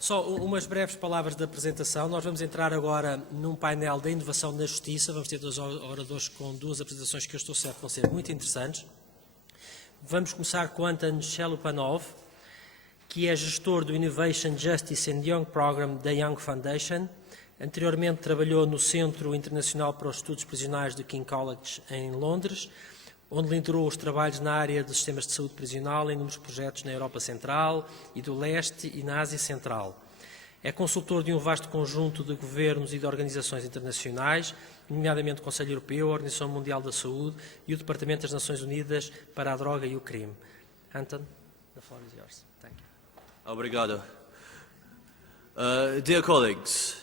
Só umas breves palavras de apresentação. Nós vamos entrar agora num painel da inovação na justiça. Vamos ter dois oradores com duas apresentações que eu estou certo vão ser muito interessantes. Vamos começar com Anton Shelupanov, que é gestor do Innovation, Justice and Young Program da Young Foundation. Anteriormente trabalhou no Centro Internacional para os Estudos Prisionais do King College em Londres, onde liderou os trabalhos na área dos sistemas de saúde prisional em inúmeros projetos na Europa Central e do Leste e na Ásia Central. É consultor de um vasto conjunto de governos e de organizações internacionais, nomeadamente o Conselho Europeu, a Organização Mundial da Saúde e o Departamento das Nações Unidas para a Droga e o Crime. Anton, the floor is yours. Thank you. Obrigado. Dear colleagues,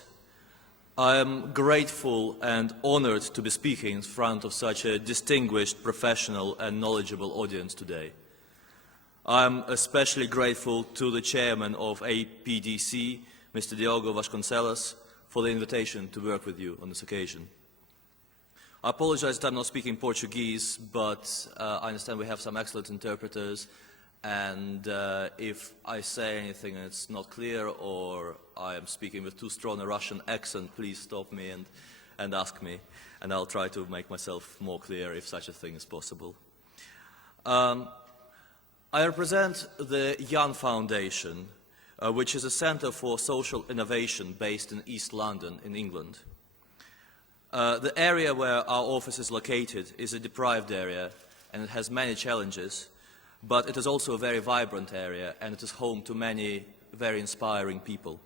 I am grateful and honored to be speaking in front of such a distinguished, professional and knowledgeable audience today. I am especially grateful to the chairman of APDC, Mr. Diogo Vasconcelos, for the invitation to work with you on this occasion. I apologize that I'm not speaking Portuguese, but I understand we have some excellent interpreters, and if I say anything and it's not clear or I am speaking with too strong a Russian accent, please stop me and ask me, and I'll try to make myself more clear if such a thing is possible. I represent the Young Foundation, which is a centre for social innovation based in East London in England. The area where our office is located is a deprived area and it has many challenges, but it is also a very vibrant area and it is home to many very inspiring people.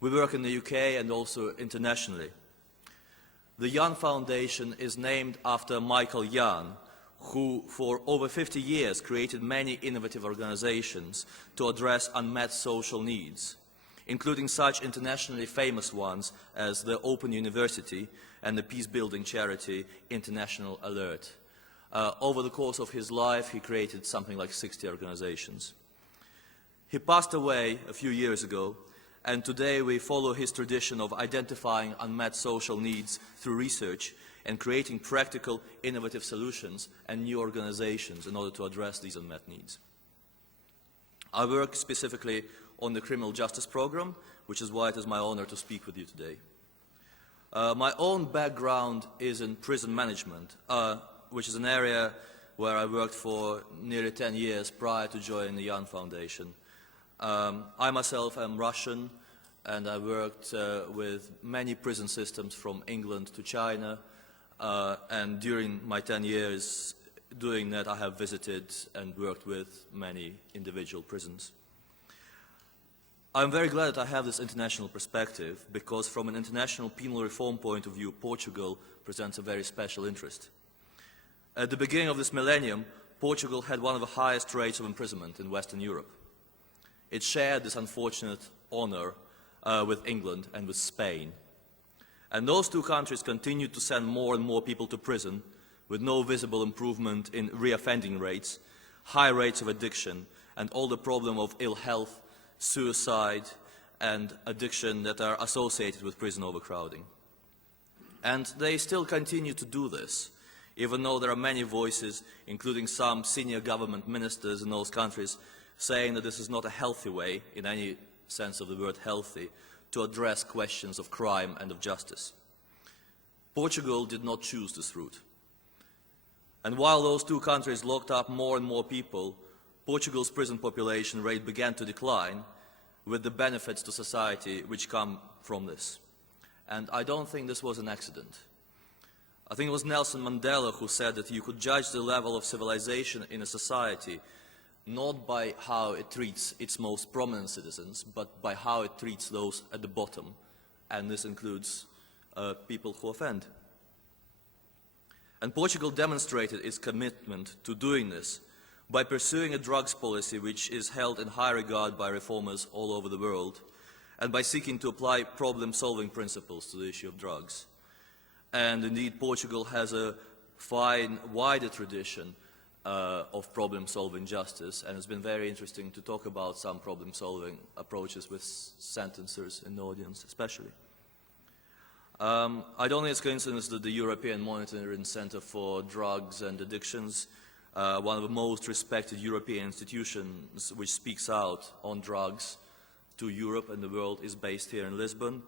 We work in the UK and also internationally. The Young Foundation is named after Michael Young, who for over 50 years created many innovative organizations to address unmet social needs, including such internationally famous ones as the Open University and the peace-building charity International Alert. Over the course of his life, he created something like 60 organizations. He passed away a few years ago, and today we follow his tradition of identifying unmet social needs through research and creating practical, innovative solutions and new organizations in order to address these unmet needs. I work specifically on the criminal justice program, which is why it is my honor to speak with you today. My own background is in prison management, which is an area where I worked for nearly 10 years prior to joining the Young Foundation. I myself am Russian, and I worked with many prison systems from England to China, and during my 10 years doing that, I have visited and worked with many individual prisons. I'm very glad that I have this international perspective, because from an international penal reform point of view, Portugal presents a very special interest. At the beginning of this millennium, Portugal had one of the highest rates of imprisonment in Western Europe. It shared this unfortunate honor with England and with Spain. And those two countries continued to send more and more people to prison with no visible improvement in reoffending rates, high rates of addiction, and all the problem of ill health, suicide, and addiction that are associated with prison overcrowding. And they still continue to do this, even though there are many voices, including some senior government ministers in those countries, saying that this is not a healthy way, in any sense of the word healthy, to address questions of crime and of justice. Portugal did not choose this route. And while those two countries locked up more and more people, Portugal's prison population rate began to decline, with the benefits to society which come from this. And I don't think this was an accident. I think it was Nelson Mandela who said that you could judge the level of civilization in a society not by how it treats its most prominent citizens, but by how it treats those at the bottom, and this includes people who offend. And Portugal demonstrated its commitment to doing this by pursuing a drugs policy which is held in high regard by reformers all over the world, and by seeking to apply problem-solving principles to the issue of drugs. And indeed, Portugal has a fine, wider tradition of problem-solving justice, and it's been very interesting to talk about some problem-solving approaches with sentencers in the audience, especially. I don't think it's coincidence that the European Monitoring Centre for Drugs and Addictions, one of the most respected European institutions which speaks out on drugs, to Europe and the world is based here in Lisbon,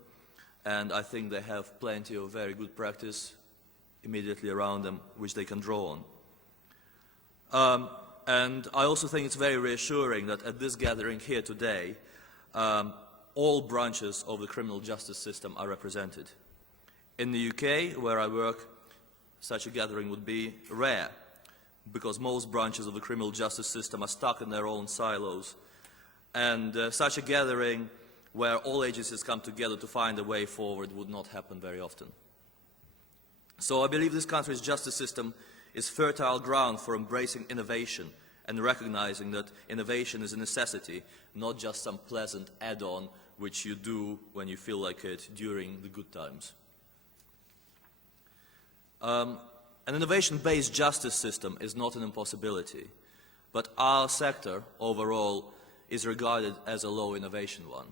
and I think they have plenty of very good practice immediately around them which they can draw on. And I also think it's very reassuring that at this gathering here today, all branches of the criminal justice system are represented. In the UK, where I work, such a gathering would be rare, because most branches of the criminal justice system are stuck in their own silos. And such a gathering where all agencies come together to find a way forward would not happen very often. So I believe this country's justice system is fertile ground for embracing innovation and recognizing that innovation is a necessity, not just some pleasant add-on which you do when you feel like it during the good times. An innovation-based justice system is not an impossibility, but our sector overall is regarded as a low innovation one.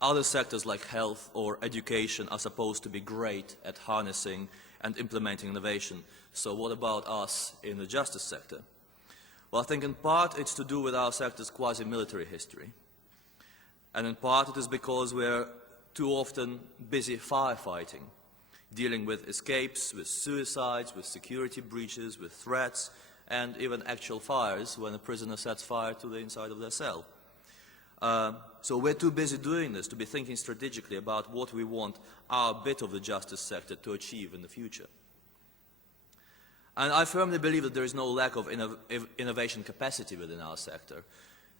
Other sectors like health or education are supposed to be great at harnessing and implementing innovation. So what about us in the justice sector? Well, I think in part it's to do with our sector's quasi-military history. And in part it is because we're too often busy firefighting, dealing with escapes, with suicides, with security breaches, with threats, and even actual fires when a prisoner sets fire to the inside of their cell. So we're too busy doing this to be thinking strategically about what we want our bit of the justice sector to achieve in the future. And I firmly believe that there is no lack of innovation capacity within our sector.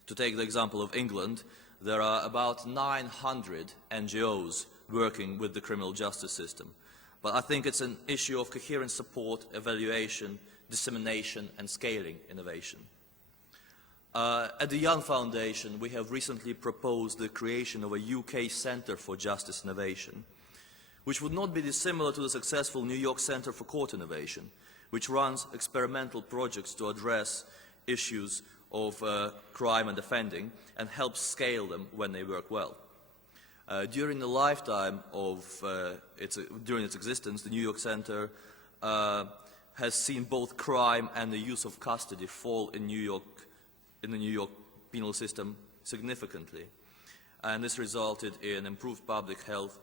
To take the example of England, there are about 900 NGOs working with the criminal justice system. But I think it's an issue of coherent support, evaluation, dissemination and scaling innovation. At the Young Foundation, we have recently proposed the creation of a UK Centre for Justice Innovation, which would not be dissimilar to the successful New York Centre for Court Innovation, which runs experimental projects to address issues of crime and offending and helps scale them when they work well. During the lifetime of during its existence, the New York Centre has seen both crime and the use of custody fall in the New York penal system significantly. And this resulted in improved public health,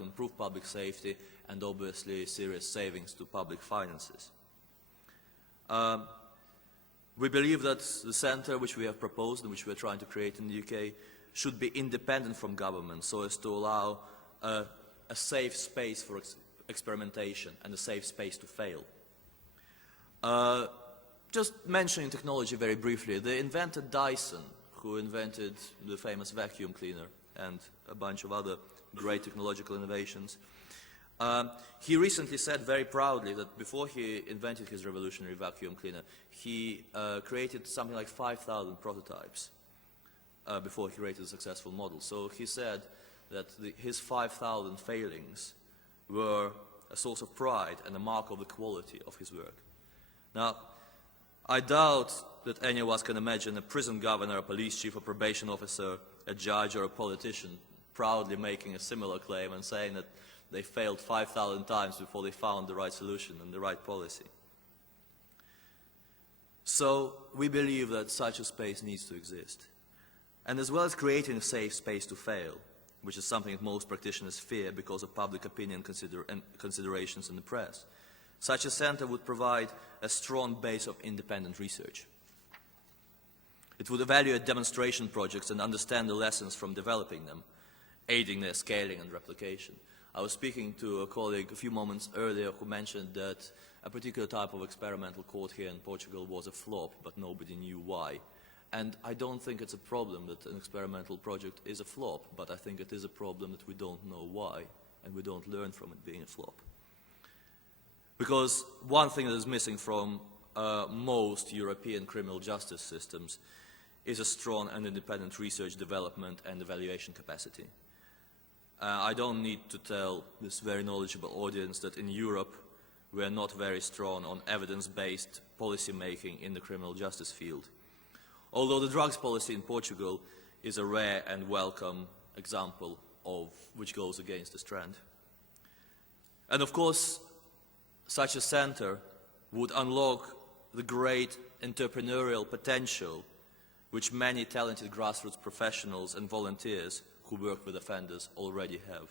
improved public safety, and obviously serious savings to public finances. We believe that the centre which we have proposed and which we are trying to create in the UK should be independent from government so as to allow a safe space for experimentation and a safe space to fail. Just mentioning technology very briefly, the inventor Dyson, who invented the famous vacuum cleaner and a bunch of other great technological innovations, he recently said very proudly that before he invented his revolutionary vacuum cleaner, he created something like 5,000 prototypes before he created a successful model. So he said that his 5,000 failings were a source of pride and a mark of the quality of his work. Now, I doubt that any of us can imagine a prison governor, a police chief, a probation officer, a judge or a politician proudly making a similar claim and saying that they failed 5,000 times before they found the right solution and the right policy. So we believe that such a space needs to exist. And as well as creating a safe space to fail, which is something that most practitioners fear because of public opinion considerations in the press, such a centre would provide a strong base of independent research. It would evaluate demonstration projects and understand the lessons from developing them, aiding their scaling and replication. I was speaking to a colleague a few moments earlier who mentioned that a particular type of experimental court here in Portugal was a flop, but nobody knew why. And I don't think it's a problem that an experimental project is a flop, but I think it is a problem that we don't know why, and we don't learn from it being a flop. Because one thing that is missing from most European criminal justice systems is a strong and independent research development and evaluation capacity. I don't need to tell this very knowledgeable audience that in Europe we are not very strong on evidence-based policy making in the criminal justice field. Although the drugs policy in Portugal is a rare and welcome example of which goes against this trend. And of course, such a centre would unlock the great entrepreneurial potential which many talented grassroots professionals and volunteers who work with offenders already have.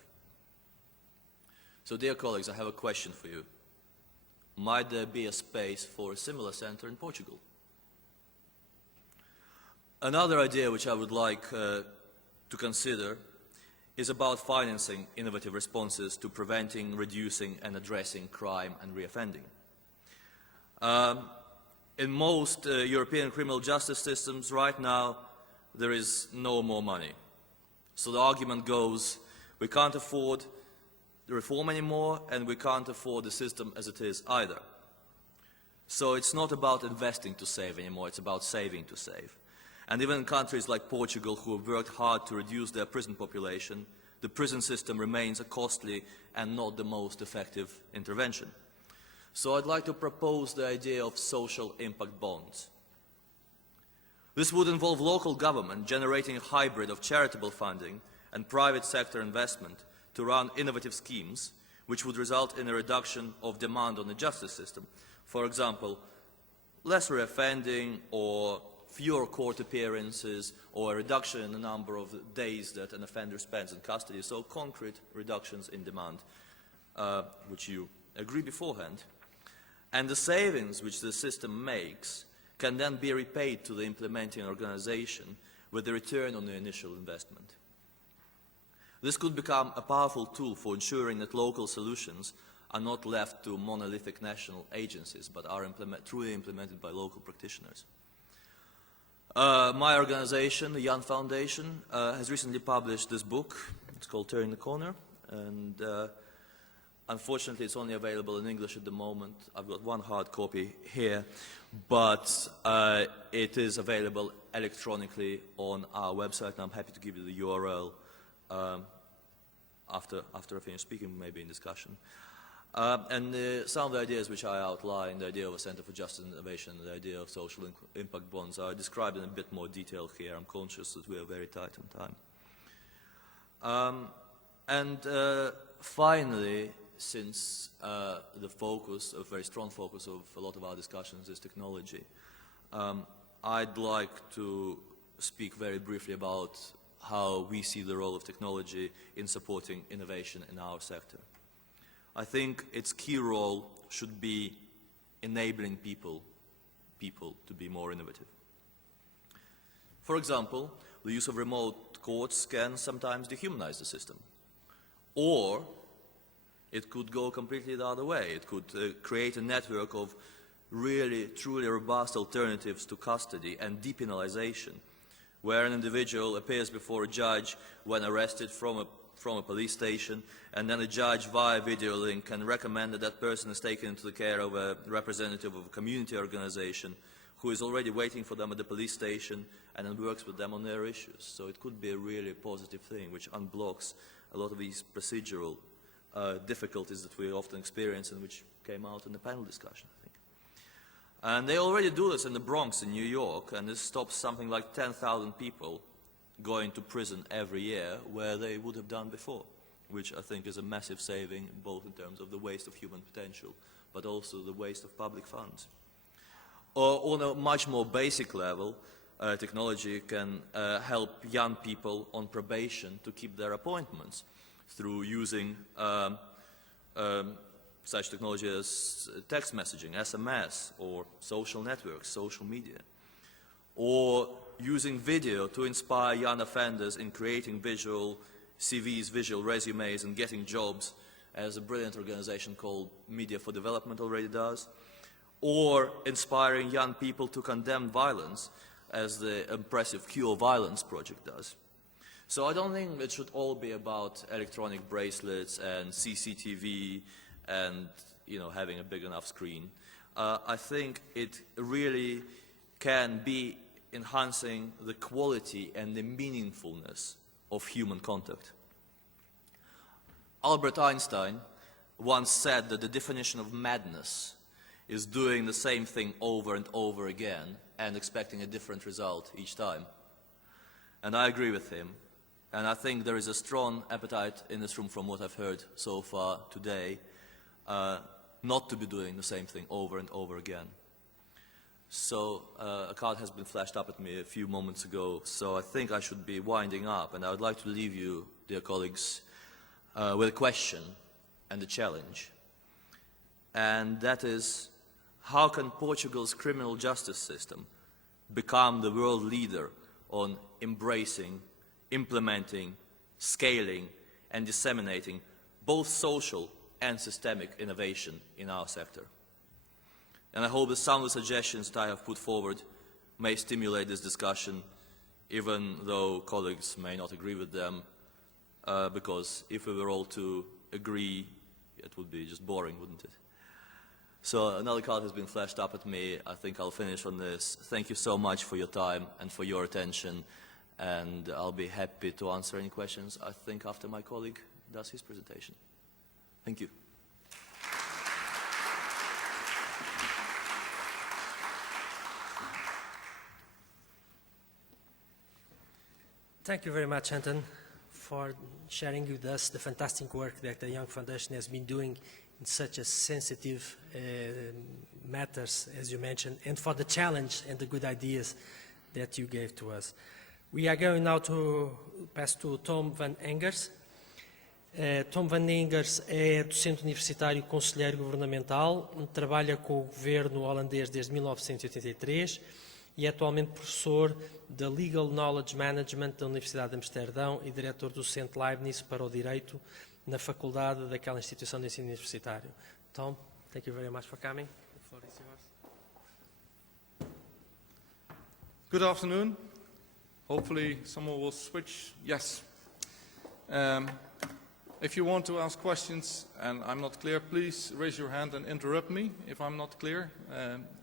So, dear colleagues, I have a question for you. Might there be a space for a similar center in Portugal? Another idea which I would like to consider is about financing innovative responses to preventing, reducing, and addressing crime and reoffending. In most European criminal justice systems right now, there is no more money. So the argument goes, we can't afford the reform anymore, and we can't afford the system as it is either. So it's not about investing to save anymore, it's about saving to save. And even in countries like Portugal, who have worked hard to reduce their prison population, the prison system remains a costly and not the most effective intervention. So I'd like to propose the idea of social impact bonds. This would involve local government generating a hybrid of charitable funding and private sector investment to run innovative schemes which would result in a reduction of demand on the justice system. For example, less reoffending or fewer court appearances or a reduction in the number of days that an offender spends in custody, so concrete reductions in demand, which you agree beforehand. And the savings which the system makes can then be repaid to the implementing organization with the return on the initial investment. This could become a powerful tool for ensuring that local solutions are not left to monolithic national agencies, but are truly implemented by local practitioners. My organization, the Young Foundation, has recently published this book. It's called Turning the Corner, and unfortunately it's only available in English at the moment. I've got one hard copy here, but it is available electronically on our website, and I'm happy to give you the URL after I finish speaking, maybe in discussion. Some of the ideas which I outlined, the idea of a Center for Justice and Innovation, the idea of social impact bonds, are described in a bit more detail here. I'm conscious that we are very tight on time. Finally, since the focus, a very strong focus of a lot of our discussions is technology, I'd like to speak very briefly about how we see the role of technology in supporting innovation in our sector. I think its key role should be enabling people to be more innovative. For example, the use of remote courts can sometimes dehumanize the system. Or it could go completely the other way. It could create a network of really, truly robust alternatives to custody and depenalization, where an individual appears before a judge when arrested from a police station, and then a judge via video link can recommend that that person is taken into the care of a representative of a community organization who is already waiting for them at the police station and then works with them on their issues. So it could be a really positive thing which unblocks a lot of these procedural difficulties that we often experience and which came out in the panel discussion, I think. And they already do this in the Bronx in New York, and this stops something like 10,000 people going to prison every year where they would have done before, which I think is a massive saving, both in terms of the waste of human potential, but also the waste of public funds. Or on a much more basic level, technology can help young people on probation to keep their appointments through using such technology as text messaging, SMS, or social networks, social media, or using video to inspire young offenders in creating visual CVs, visual resumes, and getting jobs, as a brilliant organization called Media for Development already does, or inspiring young people to condemn violence, as the impressive Cure Violence project does. So I don't think it should all be about electronic bracelets and CCTV and, you know, having a big enough screen. I think it really can be enhancing the quality and the meaningfulness of human contact. Albert Einstein once said that the definition of madness is doing the same thing over and over again and expecting a different result each time. And I agree with him. And I think there is a strong appetite in this room, from what I've heard so far today, not to be doing the same thing over and over again. So a card has been flashed up at me a few moments ago, so I think I should be winding up, and I would like to leave you, dear colleagues, with a question and a challenge. And that is, how can Portugal's criminal justice system become the world leader on embracing, implementing, scaling, and disseminating both social and systemic innovation in our sector? And I hope that some of the suggestions that I have put forward may stimulate this discussion, even though colleagues may not agree with them, because if we were all to agree, it would be just boring, wouldn't it? So another card has been flashed up at me. I think I'll finish on this. Thank you so much for your time and for your attention, and I'll be happy to answer any questions, I think, after my colleague does his presentation. Thank you. Thank you very much, Anton, for sharing with us the fantastic work that the Young Foundation has been doing in such a sensitive matters, as you mentioned, and for the challenge and the good ideas that you gave to us. We are going now to pass to Tom van Engers. Tom van Engers é docente universitário e conselheiro governamental, trabalha com o governo holandês desde 1983 e é atualmente professor da Legal Knowledge Management da Universidade de Amsterdão e diretor do Centro Leibniz para o Direito na faculdade daquela instituição de ensino universitário. Tom, thank you very much for coming. The floor is yours. Good afternoon. Hopefully someone will switch. Yes. If you want to ask questions and I'm not clear, please raise your hand and interrupt me if I'm not clear.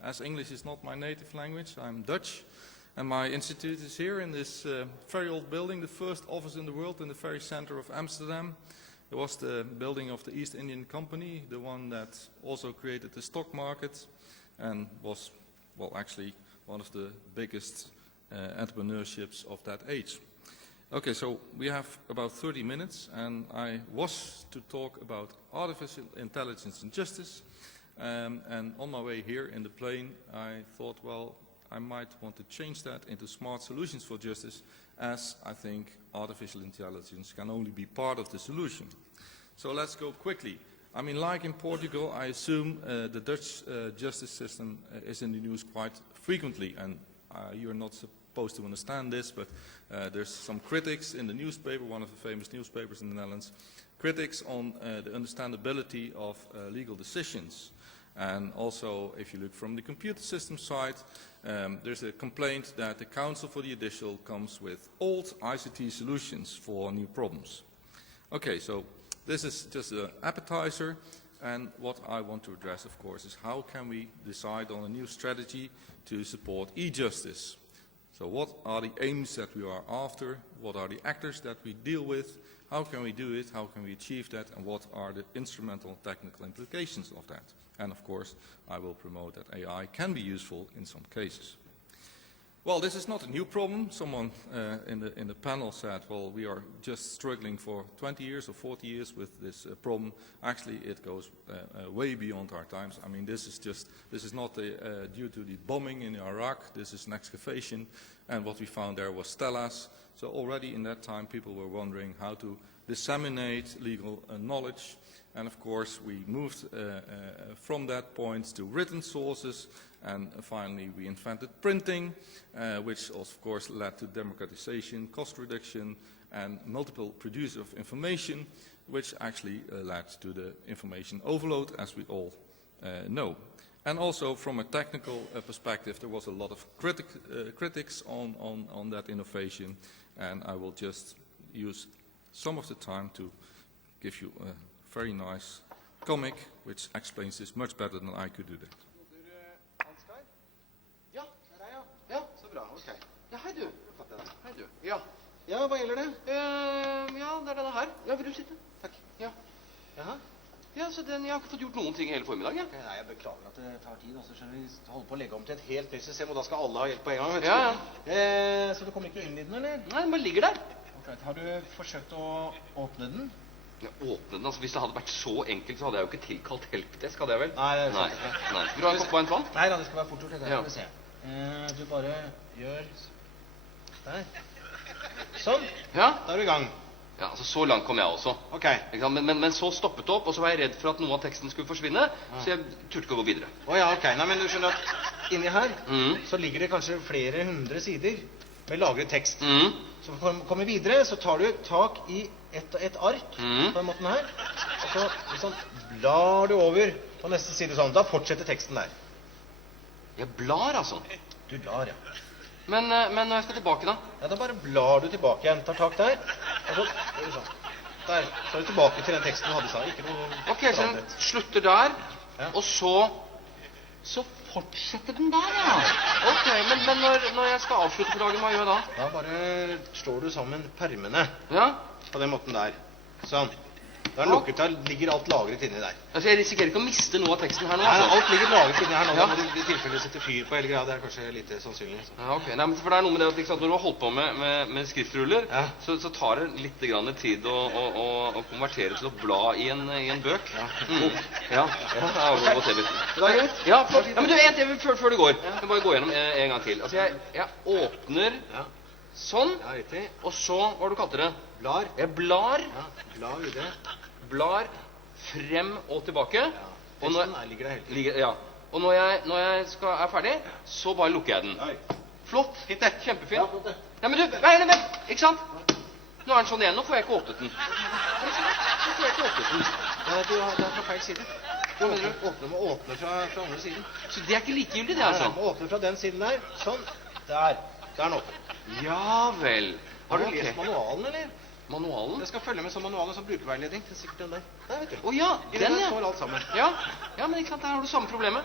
As English is not my native language, I'm Dutch. And my institute is here in this very old building, the first office in the world in the very center of Amsterdam. It was the building of the East Indian Company, the one that also created the stock market and was, well, actually one of the biggest entrepreneurships of that age. Okay, so we have about 30 minutes, and I was to talk about artificial intelligence and justice. And on my way here in the plane, I thought, well, I might want to change that into smart solutions for justice, as I think artificial intelligence can only be part of the solution. So let's go quickly. I mean, like in Portugal, I assume the Dutch justice system is in the news quite frequently, and you're not supposed to understand this, but there's some critics in the newspaper, one of the famous newspapers in the Netherlands, critics on the understandability of legal decisions. And also, if you look from the computer system side, there's a complaint that the Council for the Judicial comes with old ICT solutions for new problems. Okay, so this is just an appetizer, and what I want to address, of course, is how can we decide on a new strategy to support e-justice? So what are the aims that we are after? What are the actors that we deal with? How can we do it? How can we achieve that? And what are the instrumental technical implications of that? And of course, I will promote that AI can be useful in some cases. Well, this is not a new problem. Someone in the panel said, well, we are just struggling for 20 years or 40 years with this problem. Actually, it goes way beyond our times. I mean, this is not due to the bombing in Iraq. This is an excavation, and what we found there was stelas. So already in that time, people were wondering how to disseminate legal knowledge. And of course, we moved from that point to written sources, and finally we invented printing, which of course led to democratization, cost reduction, and multiple producer of information, which actually led to the information overload, as we all know. And also from a technical perspective, there was a lot of critics on that innovation, and I will just use some of the time to give you a very nice comic which explains this much better than I could do that. Ja, der er jeg. Ja, så bra. Ok. Ja, hei du. Hei du. Ja. Ja, hva gjelder det? Ja, det er denne her. Ja, vil du sitte? Takk. Ja. Jaha. Ja, så jeg har ikke fått gjort noen ting hele formiddag, ja. Nei, jeg beklager at det tar tid. Også skjønner vi holder på å legge om til et helt nytt system, og da skal alle ha hjelp på en gang, vet du. Ja, ja. Så du kommer ikke inn i den, eller? Nei, den bare ligger der. Ok, har du forsøkt å åpne den? Ja, åpne den? Altså, hvis det hadde vært så enkelt, så hadde jeg jo ikke tilkalt helpdesk, hadde jeg vel? Nei, det er sant. Nei. Vil du ha en kopp varmt vann? Nei, da, det skal være fort gjort. Det skal vi se. Du bare gjør der. Sånn. Ja. Da er du I gang. Ja, altså så langt kom jeg også. Ok. Men så stoppet det opp, og så var jeg redd for at noe av teksten skulle forsvinne, så jeg turte ikke å gå videre. Ja, ok. Nei, men du skjønner at inni her, så ligger det kanskje flere hundre sider med lagret tekst. Så for å komme videre, så tar du tak I et ark, på den måten her, og så liksom blar du over på neste side sånn. Da fortsetter teksten der. Jeg blar, altså? Du blar, ja. Men når jeg skal tilbake da? Ja, da bare blar du tilbake igjen. Tar tak der, og så gjør du sånn. Der, så er du tilbake til den teksten du hadde sa. Ikke noe ok, så den slutter der, og så fortsetter den der, ja. Ok, men når jeg skal avslutte for dagen, hva gjør jeg da? Da bare slår du sammen permene. Ja? På den måten der. Sånn. Da er lukket, da ligger alt lagret inni der. Altså, jeg risikerer ikke å miste noe av teksten her nå. Nei, alt ligger lagret inni her nå. Da må du I tilfelle sette fyr på hele greia. Det er kanskje lite sannsynlig. Så. Ja, ok. Nei, men for det noe med det at når du har holdt på med skriftruller, så tar det litt grann tid å konvertere til å bla I en bøk. Ja. Ja, gå til litt. Det er greit. Ja, men du, en til før du går. Jeg må bare gå gjennom en gang til. Altså, jeg åpner sånn, og så, hva du kalte det? Blar. Jeg blar. Ja, blar ut det. Blar frem og tilbake. Ja, teksten ligger der helt. Ja. Og når jeg er ferdig, så bare lukker jeg den. Nei. Flott. Hitte. Kjempefint. Ja, flott det. Ja, men du, vent. Ikke sant? Nå er den sånn igjen, nå får jeg ikke åpnet den. Ja, det er fra feil side. Du må åpne fra andre siden. Så det er ikke likegyldig, det altså? Ja, du må åpne fra den siden der. Sånn. Der. Der er den åpen. Ja vel. Har du lest manualen, eller? Manualen? Jeg skal følge med som manualen som brukerveiledning. Det er sikkert den der. Der, vet du. Åja, den ja. Står alt sammen. Ja, men ikke sant, der har du samme problemet.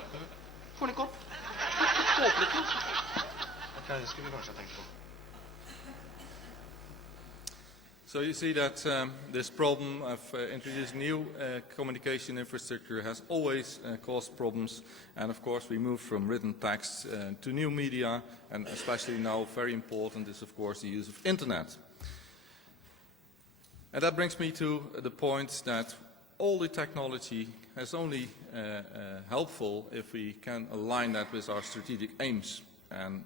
Får den ikke opp. Åpnet den. Ok, det skulle vi kanskje ha tenkt på. So you see that this problem of introducing new communication infrastructure has always caused problems, and of course we moved from written text to new media, and especially now very important is of course the use of internet. And that brings me to the point that all the technology is only helpful if we can align that with our strategic aims. And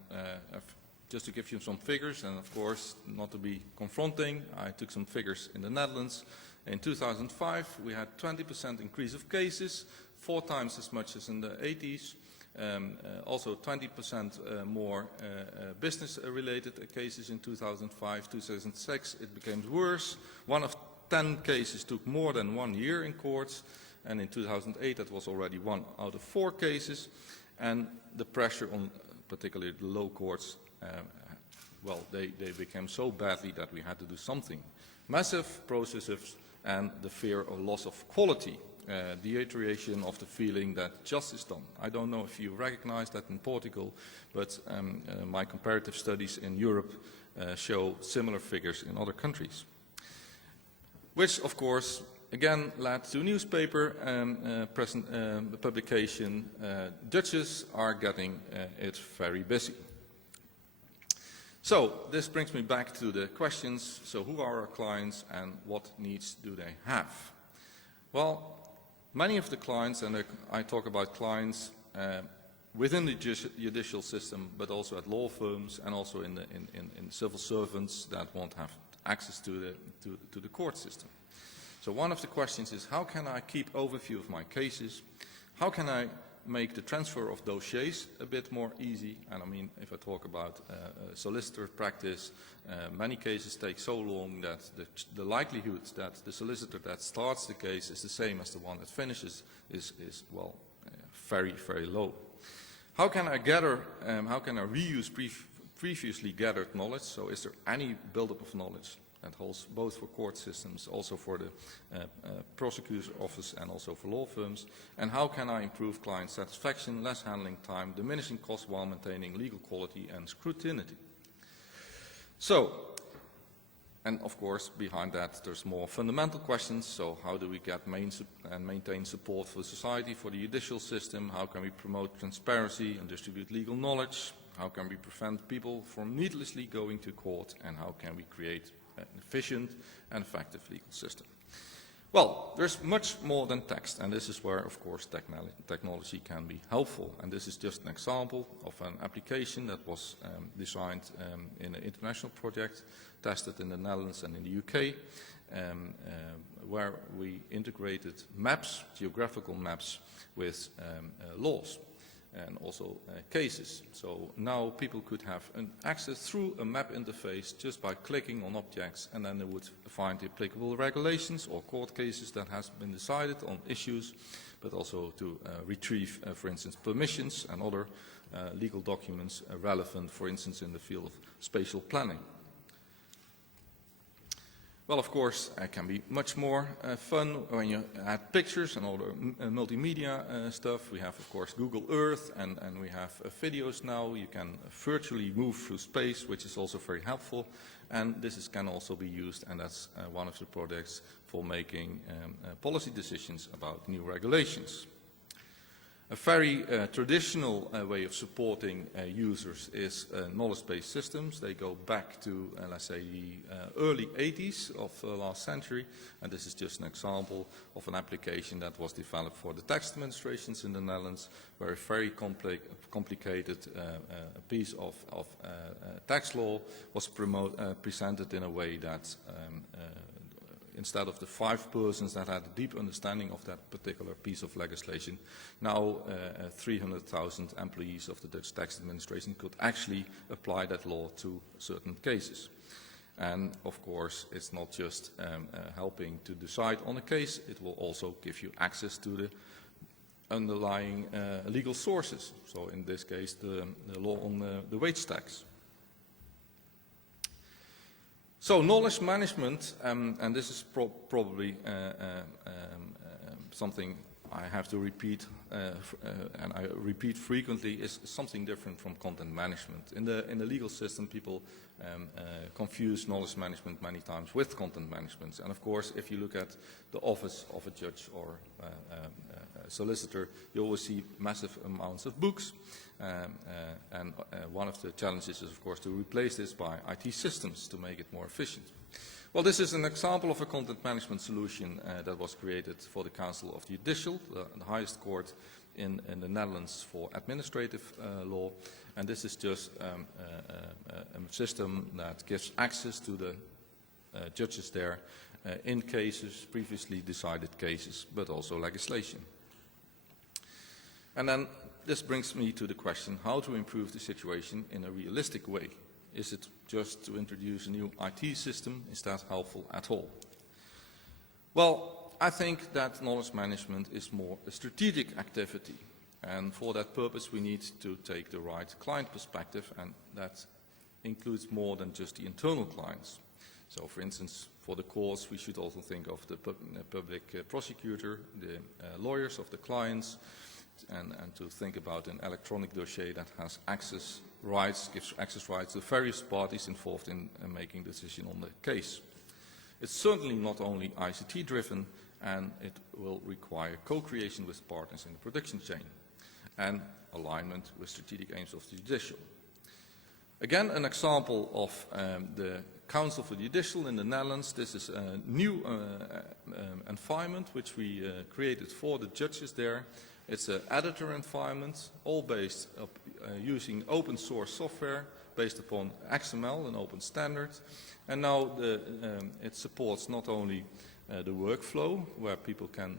just to give you some figures, and of course not to be confronting, I took some figures in the Netherlands. In 2005 we had 20% increase of cases, 4 times as much as in the 80s. Also 20% more business-related cases in 2005. 2006 it became worse. 1 of 10 cases took more than 1 year in courts, and in 2008 that was already 1 out of 4 cases. And the pressure on particularly the low courts, well, they became so badly that we had to do something. Massive processes and the fear of loss of quality. Deterioration of the feeling that justice is done. I don't know if you recognize that in Portugal, but my comparative studies in Europe show similar figures in other countries. Which, of course, again led to newspaper publication. Judges are getting it very busy. So, this brings me back to the questions. So, who are our clients and what needs do they have? Well, many of the clients, and I talk about clients within the judicial system, but also at law firms and also in civil servants that won't have access to the court system. So one of the questions is, how can I keep overview of my cases? How can I make the transfer of dossiers a bit more easy? And I mean, if I talk about solicitor practice, many cases take so long that the likelihood that the solicitor that starts the case is the same as the one that finishes is well, very, very low. How can I gather, how can I reuse previously gathered knowledge? So is there any buildup of knowledge that holds both for court systems, also for the prosecutor's office and also for law firms? And how can I improve client satisfaction, less handling time, diminishing costs while maintaining legal quality and scrutiny? So, and of course behind that there's more fundamental questions. So how do we get and maintain support for society, for the judicial system? How can we promote transparency and distribute legal knowledge? How can we prevent people from needlessly going to court? And how can we create an efficient and effective legal system? Well, there's much more than text, and this is where, of course, technology can be helpful. And this is just an example of an application that was designed in an international project, tested in the Netherlands and in the UK, where we integrated maps, geographical maps, with laws and also cases. So now people could have an access through a map interface just by clicking on objects, and then they would find the applicable regulations or court cases that has been decided on issues, but also to retrieve, for instance, permissions and other legal documents relevant, for instance, in the field of spatial planning. Well, of course, it can be much more fun when you add pictures and all the multimedia stuff. We have, of course, Google Earth, and we have videos now. You can virtually move through space, which is also very helpful. And this can also be used, and that's one of the projects for making policy decisions about new regulations. A very traditional way of supporting users is knowledge-based systems. They go back to, let's say, the early 80s of the last century, and this is just an example of an application that was developed for the tax administrations in the Netherlands, where a very complicated piece of tax law was presented in a way that instead of the 5 persons that had a deep understanding of that particular piece of legislation, now 300,000 employees of the Dutch tax administration could actually apply that law to certain cases. And of course, it's not just helping to decide on a case, it will also give you access to the underlying legal sources. So in this case, the law on the wage tax. So knowledge management, and this is probably something I have to repeat, and I repeat frequently, is something different from content management. In the legal system, people confuse knowledge management many times with content management. And of course, if you look at the office of a judge or a solicitor, you always see massive amounts of books. And one of the challenges is, of course, to replace this by IT systems to make it more efficient. Well, this is an example of a content management solution that was created for the Council of the Judicial, the highest court in the Netherlands for administrative law. And this is just a system that gives access to the judges there in cases, previously decided cases, but also legislation. And then this brings me to the question how to improve the situation in a realistic way. Is it just to introduce a new IT system? Is that helpful at all? Well, I think that knowledge management is more a strategic activity. And for that purpose, we need to take the right client perspective, and that includes more than just the internal clients. So, for instance, for the courts, we should also think of the public prosecutor, the lawyers of the clients, and to think about an electronic dossier that has access rights, gives access rights to various parties involved in making a decision on the case. It's certainly not only ICT driven, and it will require co-creation with partners in the production chain and alignment with strategic aims of the judicial. Again, an example of the Council for the Judicial in the Netherlands. This is a new environment which we created for the judges there. It's an editor environment, all based using open source software based upon XML, an open standard. And now it supports not only the workflow, where people can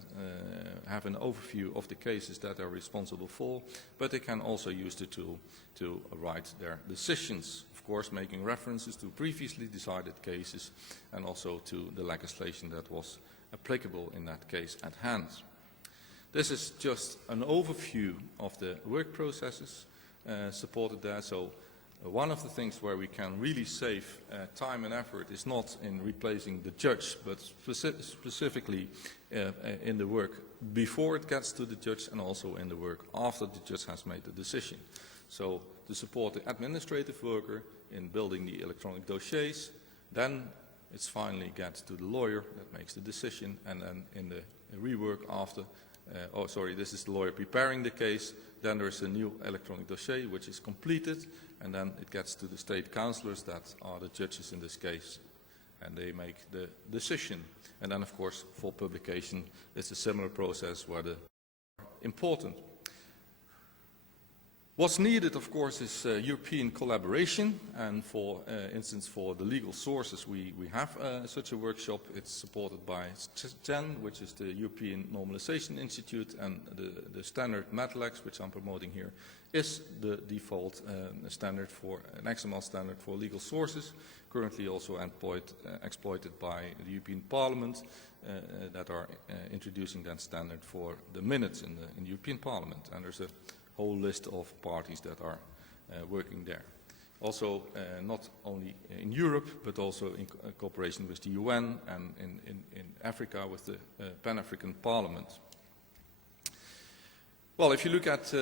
have an overview of the cases that they're responsible for, but they can also use the tool to write their decisions, of course making references to previously decided cases and also to the legislation that was applicable in that case at hand. This is just an overview of the work processes supported there. So one of the things where we can really save time and effort is not in replacing the judge, but specifically in the work before it gets to the judge and also in the work after the judge has made the decision. So to support the administrative worker in building the electronic dossiers, then it's finally gets to the lawyer that makes the decision, and then in the rework after, this is the lawyer preparing the case, then there's a new electronic dossier which is completed, and then it gets to the state councillors that are the judges in this case. and they make the decision. And then, of course, for publication, it's a similar process where the important. What's needed, of course, is European collaboration, and for instance, for the legal sources, we have such a workshop. It's supported by CEN, which is the European Normalization Institute, and the standard MATLAX, which I'm promoting here, is the default standard for an XML standard for legal sources, currently also exploited by the European Parliament, that are introducing that standard for the minutes in the European Parliament. And there's a whole list of parties that are working there. Also, not only in Europe, but also in cooperation with the UN and in Africa with the Pan-African Parliament. Well, if you look at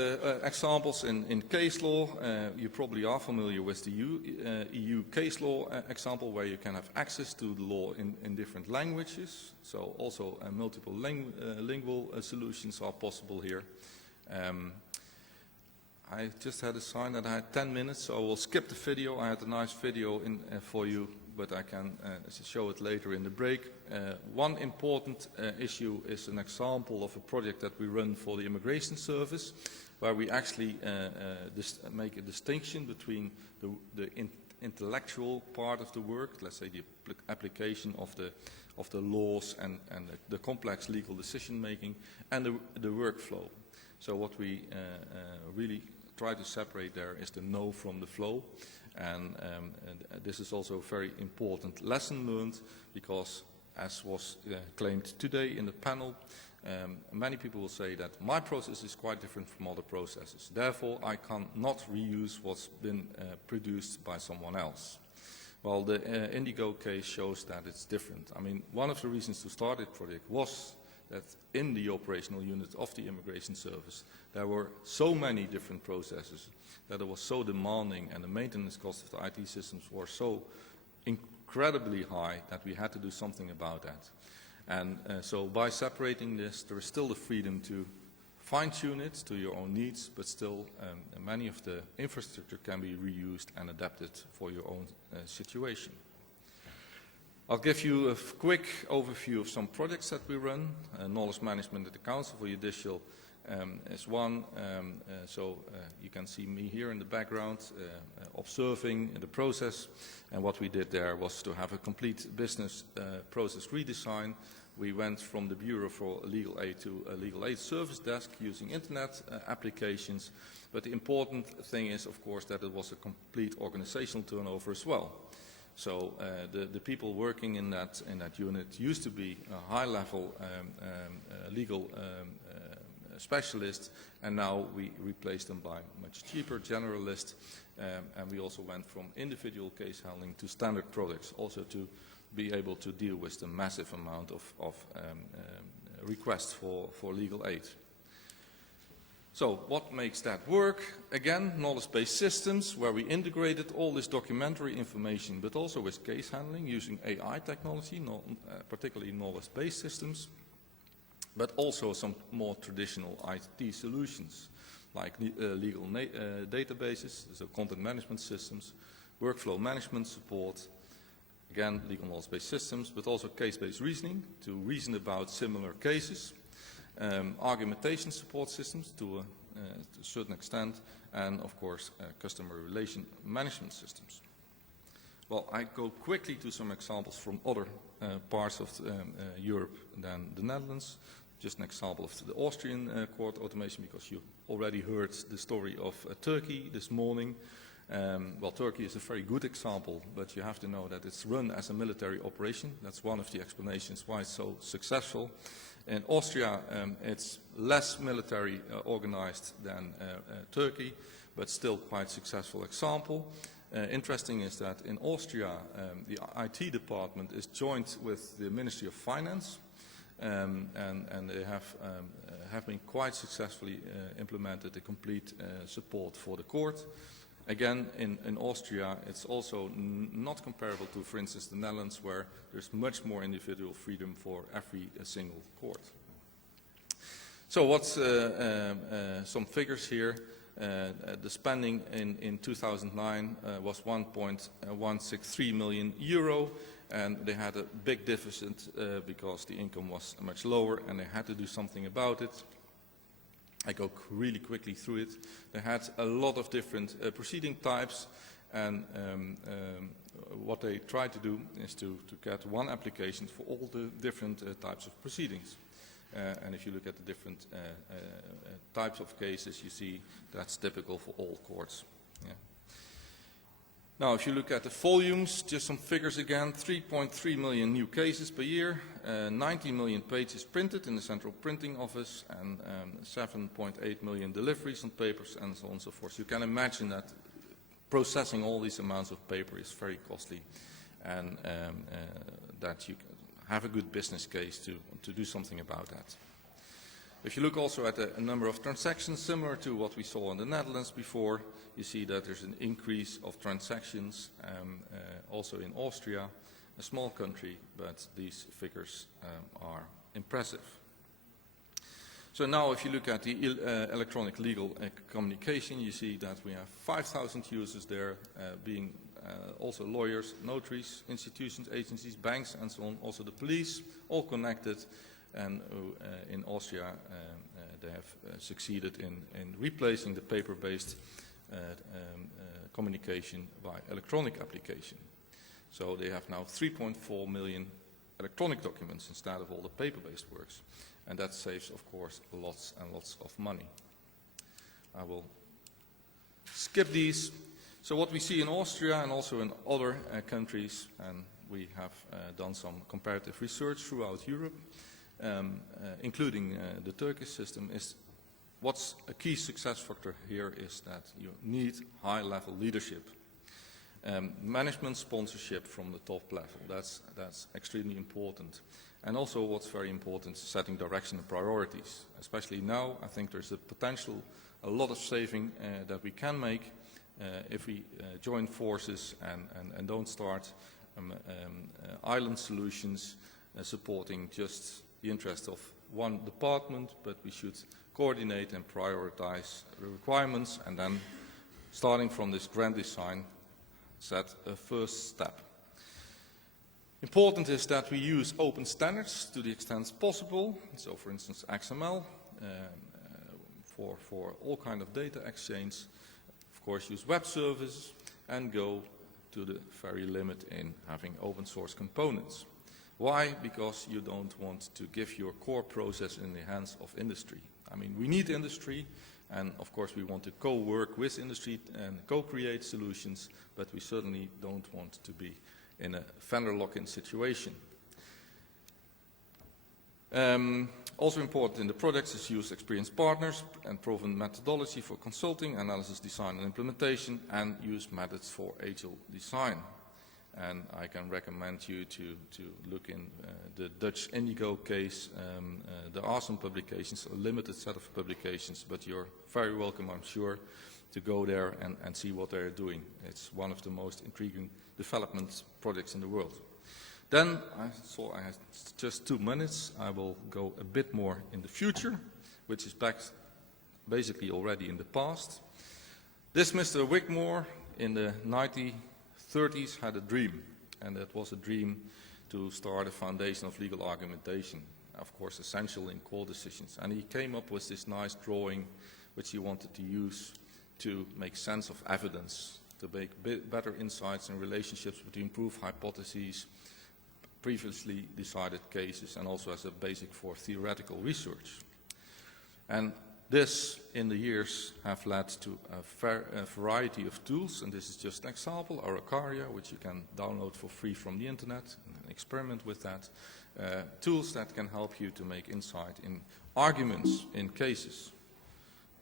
examples in case law, you probably are familiar with the EU case law example, where you can have access to the law in different languages. So also multiple lingual solutions are possible here. I just had a sign that I had 10 minutes, so I will skip the video. I had a nice video for you, but I can show it later in the break. One important issue is an example of a project that we run for the Immigration Service, where we actually make a distinction between the intellectual part of the work, let's say the application of the laws and the complex legal decision making, and the workflow. So what we really try to separate there is the know from the flow, and this is also a very important lesson learned, because as was claimed today in the panel, many people will say that my process is quite different from other processes. Therefore, I cannot reuse what's been produced by someone else. Well, the Indigo case shows that it's different. I mean, one of the reasons to start this project was that in the operational unit of the Immigration Service, there were so many different processes that it was so demanding, and the maintenance costs of the IT systems were so incredibly high that we had to do something about that. And so by separating this, there is still the freedom to fine-tune it to your own needs, but still many of the infrastructure can be reused and adapted for your own situation. I'll give you a quick overview of some projects that we run. Knowledge management at the Council for Judicial is one. You can see me here in the background observing the process. And what we did there was to have a complete business process redesign. We went from the Bureau for Legal Aid to a legal aid service desk using internet applications. But the important thing is, of course, that it was a complete organizational turnover as well. So the people working in that unit used to be a high-level legal specialists, and now we replaced them by much cheaper generalists, and we also went from individual case handling to standard products, also to be able to deal with the massive amount of requests for legal aid. So what makes that work? Again, knowledge-based systems, where we integrated all this documentary information, but also with case handling using AI technology, particularly knowledge-based systems, but also some more traditional IT solutions, like legal databases, so content management systems, workflow management support, again, legal knowledge-based systems, but also case-based reasoning to reason about similar cases, argumentation support systems to a certain extent, and of course customer relation management systems. Well, I go quickly to some examples from other parts of Europe than the Netherlands. Just an example of the Austrian court automation, because you already heard the story of Turkey this morning. Well, Turkey is a very good example, but you have to know that it's run as a military operation. That's one of the explanations why it's so successful. In Austria, it's less military organized than Turkey, but still quite successful example. Interesting is that in Austria, the IT department is joined with the Ministry of Finance, and they have been quite successfully implemented a complete support for the court. Again, in Austria, it's also not comparable to, for instance, the Netherlands, where there's much more individual freedom for every single court. So what's some figures here? The spending in 2009 was 1.163 million euro, and they had a big deficit because the income was much lower, and they had to do something about it. I go really quickly through it. They had a lot of different proceeding types, and what they tried to do is to get one application for all the different types of proceedings. And if you look at the different types of cases, you see that's typical for all courts. Yeah. Now, if you look at the volumes, just some figures again, 3.3 million new cases per year, 90 million pages printed in the central printing office, and 7.8 million deliveries on papers, and so on and so forth. So you can imagine that processing all these amounts of paper is very costly, and that you have a good business case to do something about that. If you look also at a number of transactions similar to what we saw in the Netherlands before, you see that there's an increase of transactions also in Austria, a small country, but these figures are impressive. So now if you look at the electronic legal communication, you see that we have 5,000 users there, being also lawyers, notaries, institutions, agencies, banks, and so on, also the police, all connected. And in Austria, they have succeeded in replacing the paper-based communication by electronic application. So they have now 3.4 million electronic documents instead of all the paper-based works. And that saves, of course, lots and lots of money. I will skip these. So what we see in Austria and also in other countries, and we have done some comparative research throughout Europe, including the Turkish system, is what's a key success factor here is that you need high-level leadership. Management sponsorship from the top level, that's extremely important. And also what's very important is setting direction and priorities. Especially now, I think there's a potential, a lot of saving that we can make if we join forces and don't start island solutions supporting just the interest of one department, but we should coordinate and prioritize the requirements, and then starting from this grand design, set a first step. Important is that we use open standards to the extent possible. So for instance, XML for all kind of data exchange. Of course, use web services and go to the very limit in having open source components. Why? Because you don't want to give your core process in the hands of industry. I mean, we need industry, and of course we want to co-work with industry and co-create solutions, but we certainly don't want to be in a vendor lock-in situation. Also important in the projects is use experienced partners and proven methodology for consulting, analysis, design and implementation, and use methods for agile design. And I can recommend you to look in the Dutch Indigo case. There are some publications, a limited set of publications, but you're very welcome, I'm sure, to go there and see what they're doing. It's one of the most intriguing development projects in the world. Then, I saw I had just 2 minutes. I will go a bit more in the future, which is back basically already in the past. This Mr. Wigmore in the 1930s had a dream, and that was a dream to start a foundation of legal argumentation, of course essential in court decisions. And he came up with this nice drawing which he wanted to use to make sense of evidence, to make better insights and relationships between proof hypotheses, previously decided cases, and also as a basic for theoretical research. And this, in the years, have led to a variety of tools, and this is just an example, Araucaria, which you can download for free from the internet and experiment with that. Tools that can help you to make insight in arguments in cases.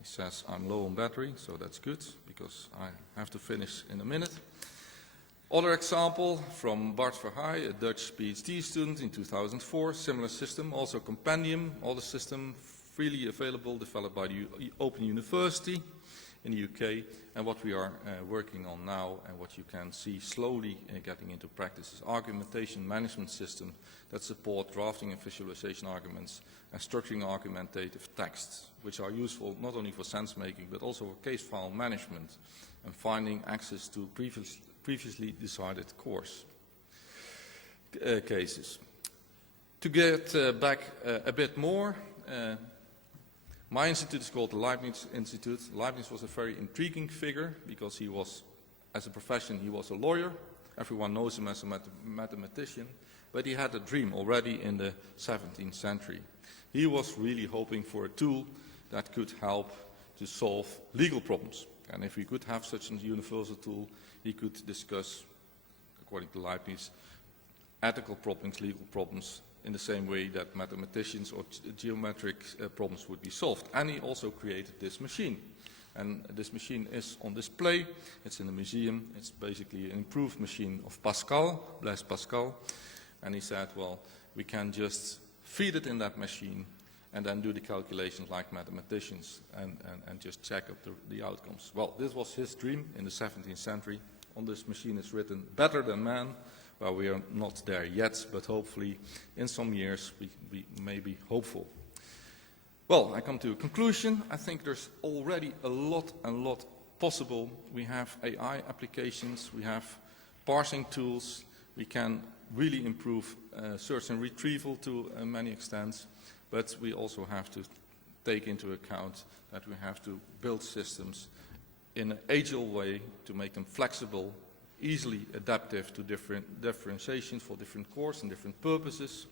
He says, I'm low on battery, so that's good, because I have to finish in a minute. Other example from Bart Verheij, a Dutch PhD student in 2004, similar system, also compendium, all the system freely available, developed by the Open University in the UK. And what we are working on now, and what you can see slowly getting into practice, is argumentation management system that support drafting and visualization arguments and structuring argumentative texts, which are useful not only for sense making, but also for case file management and finding access to previously decided course. cases. To get back a bit more, my institute is called the Leibniz Institute. Leibniz was a very intriguing figure because he was, as a profession, he was a lawyer. Everyone knows him as a mathematician, but he had a dream already in the 17th century. He was really hoping for a tool that could help to solve legal problems. And if we could have such a universal tool, he could discuss, according to Leibniz, ethical problems, legal problems, in the same way that mathematicians or geometric problems would be solved. And he also created this machine. And this machine is on display. It's in the museum. It's basically an improved machine of Pascal, Blaise Pascal. And he said, well, we can just feed it in that machine and then do the calculations like mathematicians and just check up the outcomes. Well, this was his dream in the 17th century. On this machine is written, better than man. Well, we are not there yet, but hopefully in some years we may be hopeful. Well, I come to a conclusion. I think there's already a lot possible. We have AI applications, we have parsing tools, we can really improve search and retrieval to many extents, but we also have to take into account that we have to build systems in an agile way to make them flexible, easily adaptive to different differentiations for different cores and different purposes.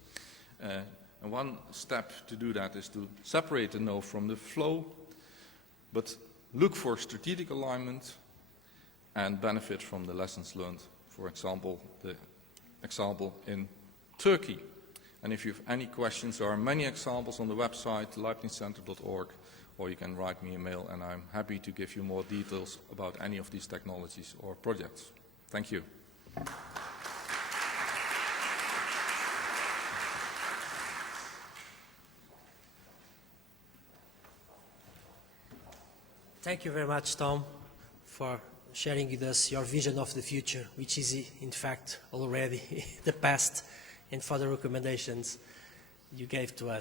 And one step to do that is to separate the know from the flow, but look for strategic alignment and benefit from the lessons learned. For example, the example in Turkey. And if you have any questions, there are many examples on the website, leibnizcenter.org, or you can write me a mail and I'm happy to give you more details about any of these technologies or projects. Thank you. Thank you very much, Tom, for sharing with us your vision of the future, which is in fact already the past, and for the recommendations you gave to us.